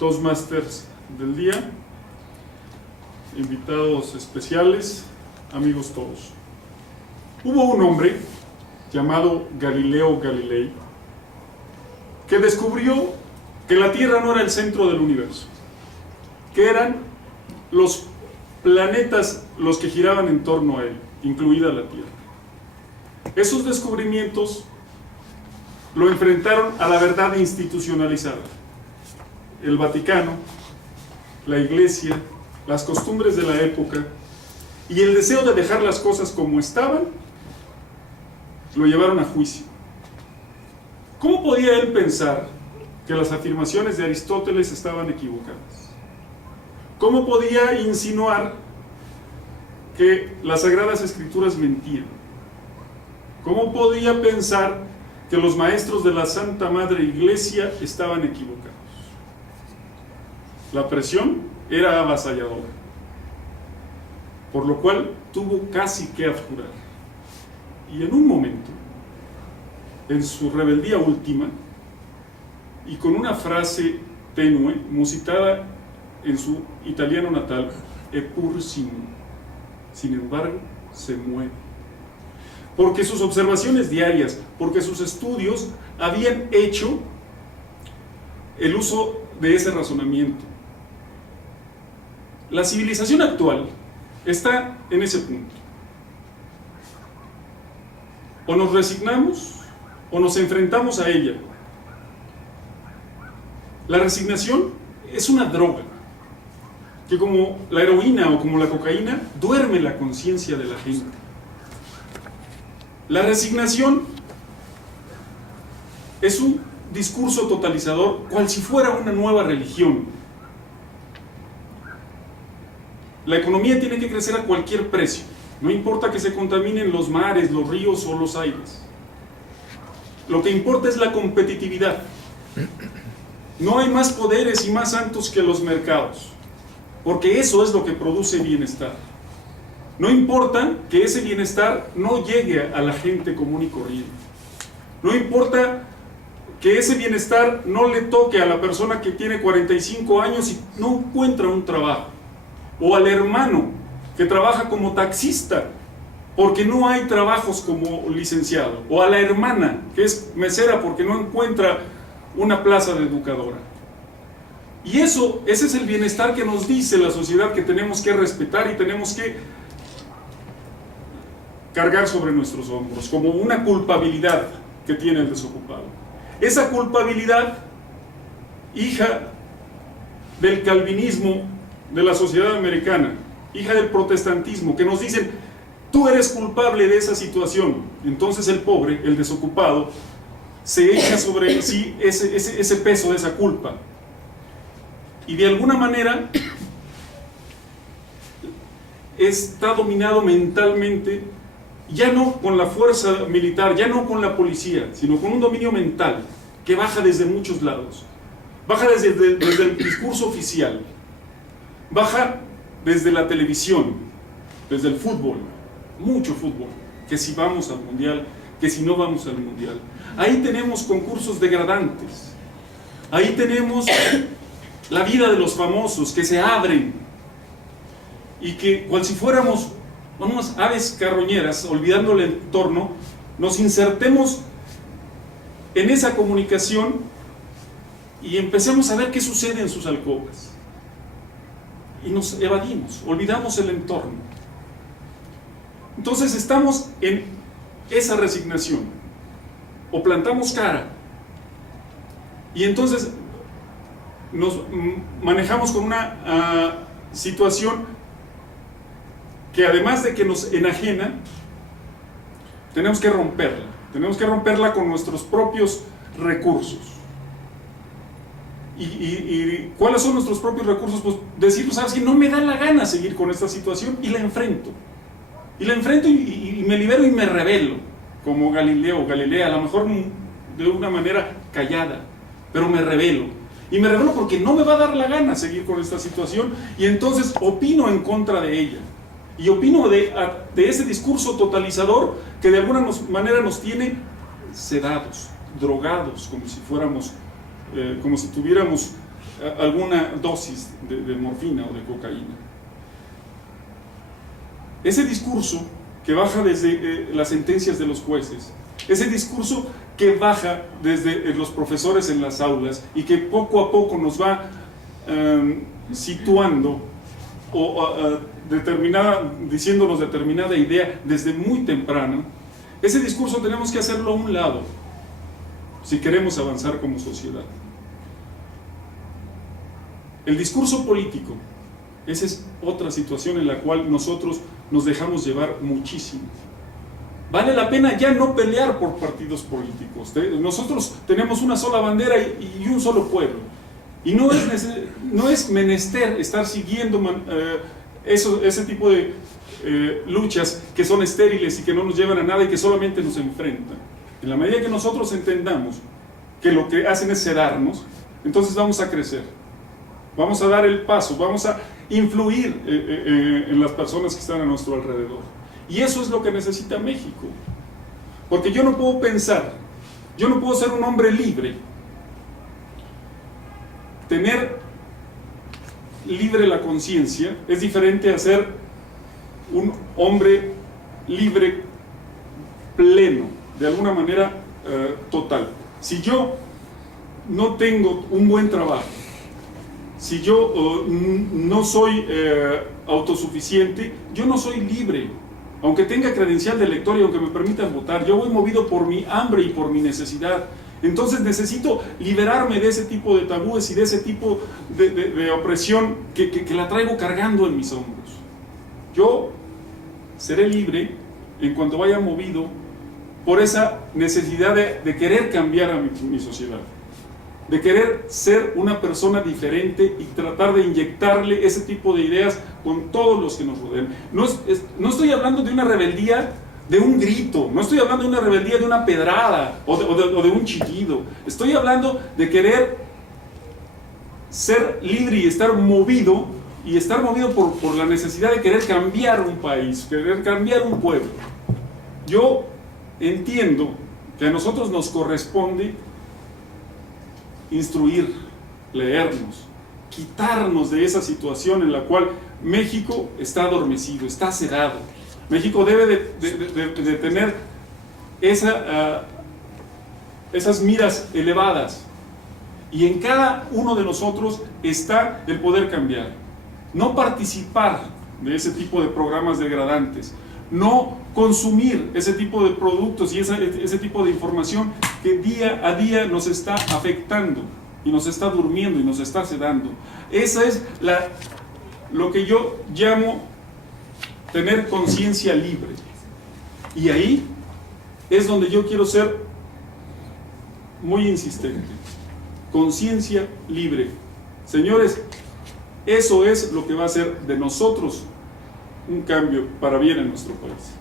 Toastmasters del día, invitados especiales, amigos todos. Hubo un hombre llamado Galileo Galilei que descubrió que la Tierra no era el centro del universo, que eran los planetas los que giraban en torno a él, incluida la Tierra. Esos descubrimientos lo enfrentaron a la verdad institucionalizada. El Vaticano, la Iglesia, las costumbres de la época y el deseo de dejar las cosas como estaban, lo llevaron a juicio. ¿Cómo podía él pensar que las afirmaciones de Aristóteles estaban equivocadas? ¿Cómo podía insinuar que las Sagradas Escrituras mentían? ¿Cómo podía pensar que los maestros de la Santa Madre Iglesia estaban equivocados? La presión era avasalladora, por lo cual tuvo casi que abjurar. Y en un momento, en su rebeldía última, y con una frase tenue, musitada en su italiano natal, eppur si muore, sin embargo, se mueve. Porque sus observaciones diarias, porque sus estudios habían hecho el uso de ese razonamiento. La civilización actual está en ese punto. O nos resignamos o nos enfrentamos a ella. La resignación es una droga que, como la heroína o como la cocaína, duerme la conciencia de la gente. La resignación es un discurso totalizador, cual si fuera una nueva religión. La economía tiene que crecer a cualquier precio, no importa que se contaminen los mares, los ríos o los aires. Lo que importa es la competitividad. No hay más poderes y más santos que los mercados, porque eso es lo que produce bienestar. No importa que ese bienestar no llegue a la gente común y corriente. No importa que ese bienestar no le toque a la persona que tiene 45 años y no encuentra un trabajo, o al hermano que trabaja como taxista porque no hay trabajos como licenciado, o a la hermana que es mesera porque no encuentra una plaza de educadora. Y ese es el bienestar que nos dice la sociedad que tenemos que respetar y tenemos que cargar sobre nuestros hombros, como una culpabilidad que tiene el desocupado. Esa culpabilidad, hija del calvinismo de la sociedad americana, hija del protestantismo, que nos dicen, tú eres culpable de esa situación. Entonces el pobre, el desocupado, se echa sobre sí ese peso de esa culpa. Y de alguna manera está dominado mentalmente, ya no con la fuerza militar, ya no con la policía, sino con un dominio mental que baja desde muchos lados. Baja desde el discurso oficial, baja desde la televisión, desde el fútbol, mucho fútbol, que si vamos al mundial, que si no vamos al mundial. Ahí tenemos concursos degradantes, ahí tenemos la vida de los famosos que se abren y que, cual si fuéramos unas aves carroñeras, olvidando el entorno, nos insertemos en esa comunicación y empecemos a ver qué sucede en sus alcobas. Y nos evadimos, olvidamos el entorno. Entonces estamos en esa resignación, o plantamos cara, y entonces nos manejamos con una situación que, además de que nos enajena, tenemos que romperla con nuestros propios recursos. ¿Y cuáles son nuestros propios recursos? Pues decir, ¿sabes qué? No me da la gana seguir con esta situación, y la enfrento. Y me libero y me rebelo, como Galileo, Galilea, a lo mejor de una manera callada, pero me rebelo. Y me revelo porque no me va a dar la gana seguir con esta situación, y entonces opino en contra de ella. Y opino de ese discurso totalizador que de alguna manera nos tiene sedados, drogados, como si tuviéramos alguna dosis de morfina o de cocaína. Ese discurso que baja desde las sentencias de los jueces, ese discurso que baja desde los profesores en las aulas y que poco a poco nos va situando diciéndonos determinada idea desde muy temprano, ese discurso tenemos que hacerlo a un lado si queremos avanzar como sociedad. El discurso político, esa es otra situación en la cual nosotros nos dejamos llevar muchísimo. Vale la pena ya no pelear por partidos políticos. Nosotros tenemos una sola bandera y un solo pueblo. Y no es menester estar siguiendo ese tipo de luchas que son estériles y que no nos llevan a nada y que solamente nos enfrentan. En la medida que nosotros entendamos que lo que hacen es sedarnos, entonces vamos a crecer. Vamos a dar el paso, vamos a influir en las personas que están a nuestro alrededor. Y eso es lo que necesita México. Porque yo no puedo pensar, yo no puedo ser un hombre libre. Tener libre la conciencia es diferente a ser un hombre libre, pleno, de alguna manera total. Si yo no tengo un buen trabajo, si yo no soy autosuficiente, yo no soy libre. Aunque tenga credencial de elector y aunque me permitan votar, yo voy movido por mi hambre y por mi necesidad. Entonces necesito liberarme de ese tipo de tabúes y de ese tipo de opresión que la traigo cargando en mis hombros. Yo seré libre en cuanto vaya movido por esa necesidad de querer cambiar a mi sociedad, de querer ser una persona diferente y tratar de inyectarle ese tipo de ideas con todos los que nos rodean. No estoy hablando de una rebeldía de un grito, no estoy hablando de una rebeldía de una pedrada o de un chillido. Estoy hablando de querer ser libre y estar movido por la necesidad de querer cambiar un país, querer cambiar un pueblo. Yo entiendo que a nosotros nos corresponde instruir, leernos, quitarnos de esa situación en la cual México está adormecido, está sedado. México debe de tener esas miras elevadas, y en cada uno de nosotros está el poder cambiar. No participar de ese tipo de programas degradantes, no consumir ese tipo de productos y ese tipo de información que día a día nos está afectando y nos está durmiendo y nos está sedando. Esa es lo que yo llamo tener conciencia libre. Y ahí es donde yo quiero ser muy insistente. Conciencia libre. Señores, eso es lo que va a hacer de nosotros un cambio para bien en nuestro país.